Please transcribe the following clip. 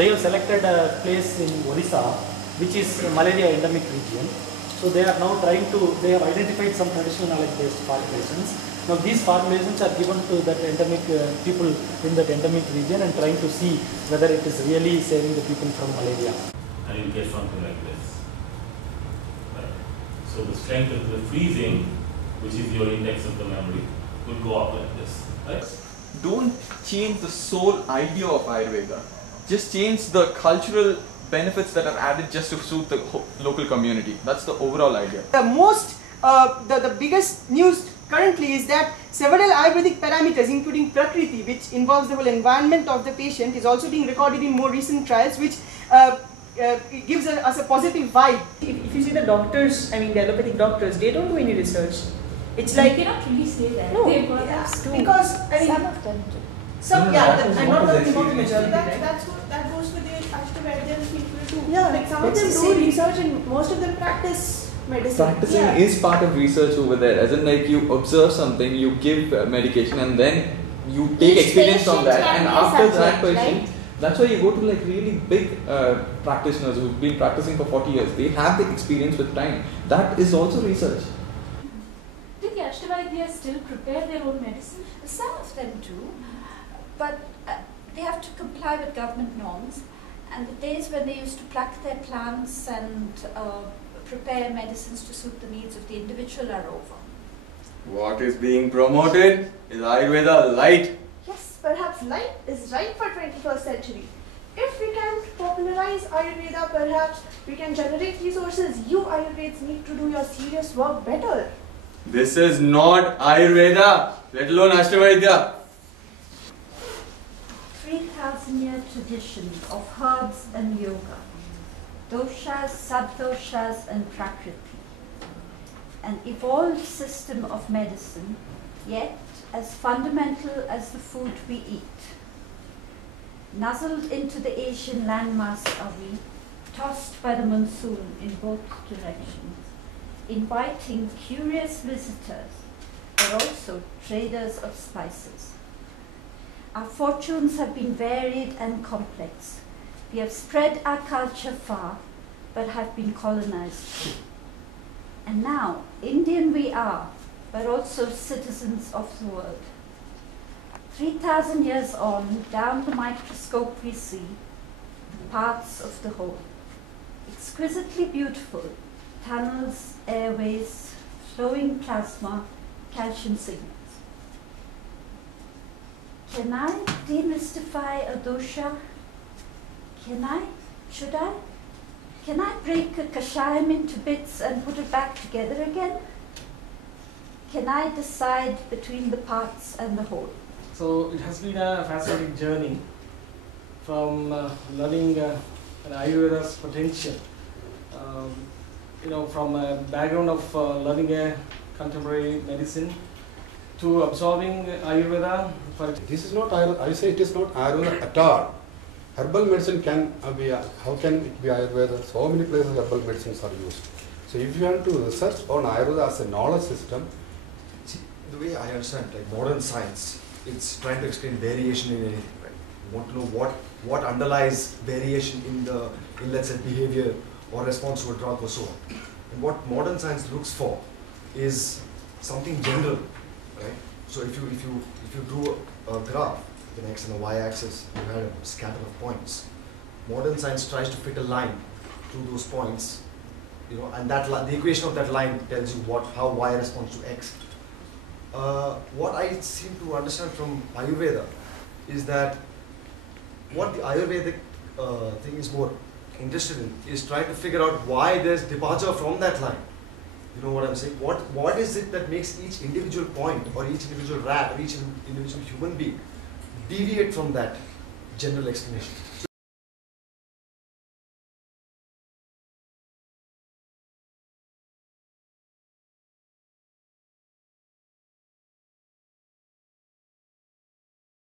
they have selected a place in Orissa, which is a malaria endemic region. So they are now they have identified some traditional knowledge based formulations. Now these formulations are given to that endemic people in that endemic region and trying to see whether it is really saving the people from malaria. And you get something like this. Right. So the strength of the freezing, which is your index of the memory, will go up like this. Right? Don't change the sole idea of Ayurveda. Just change the cultural benefits that are added just to suit the local community. That's the overall idea. The biggest news currently is that several Ayurvedic parameters, including Prakriti, which involves the whole environment of the patient, is also being recorded in more recent trials, which gives us a positive vibe. If you see the doctors, I mean the allopathic doctors, they don't do any research. It's like you cannot really say that. No, because I mean some of them do. I'm not talking about the majority. That goes for the Ashtavedyan people too. Yeah, like some of them do research and most of them practice medicine. Practicing is part of research over there. As in, like, you observe something, you give medication, and then you take experience from that. And after that patient, that's why you go to like really big practitioners who've been practicing for 40 years. They have the experience with time. That is also research. Do the Ashtavadyas still prepare their own medicine? Some of them do, but they have to comply with government norms, and the days when they used to pluck their plants and prepare medicines to suit the needs of the individual are over. What is being promoted is Ayurveda light. Yes, perhaps light is right for 21st century. If we can popularize Ayurveda, perhaps we can generate resources. You Ayurveds need to do your serious work better. This is not Ayurveda, let alone Ashtavedya. 3,000-year tradition of herbs and yoga, doshas, subdoshas and prakriti. An evolved system of medicine, yet as fundamental as the food we eat. Nuzzled into the Asian landmass are we, tossed by the monsoon in both directions, inviting curious visitors, but also traders of spices. Our fortunes have been varied and complex. We have spread our culture far, but have been colonized too. And now, Indian we are, but also citizens of the world. 3,000 years on, down the microscope we see the parts of the whole. Exquisitely beautiful, tunnels, airways, flowing plasma, calcium signals. Can I demystify a dosha? Can I? Should I? Can I break a kashayam into bits and put it back together again? Can I decide between the parts and the whole? So it has been a fascinating journey from learning an Ayurveda's potential. From a background of learning a contemporary medicine to absorbing Ayurveda. This is not Ayurveda. I say it is not Ayurveda at all. Herbal medicine can be, how can it be Ayurveda? So many places herbal medicines are used. So if you want to research on Ayurveda as a knowledge system. See, the way I understand, like modern science, it's trying to explain variation in anything, right? You want to know what underlies variation in let's say behavior or response to a drug or so on. And what modern science looks for is something general, right? So if you drew a graph, the x and the y axis, you had a scatter of points. Modern science tries to fit a line through those points, and the equation of that line tells you how y responds to x. What I seem to understand from Ayurveda is that what the Ayurvedic thing is more interested in is trying to figure out why there's departure from that line. You know what I'm saying? What is it that makes each individual point or each individual rat or each individual human being deviate from that general explanation?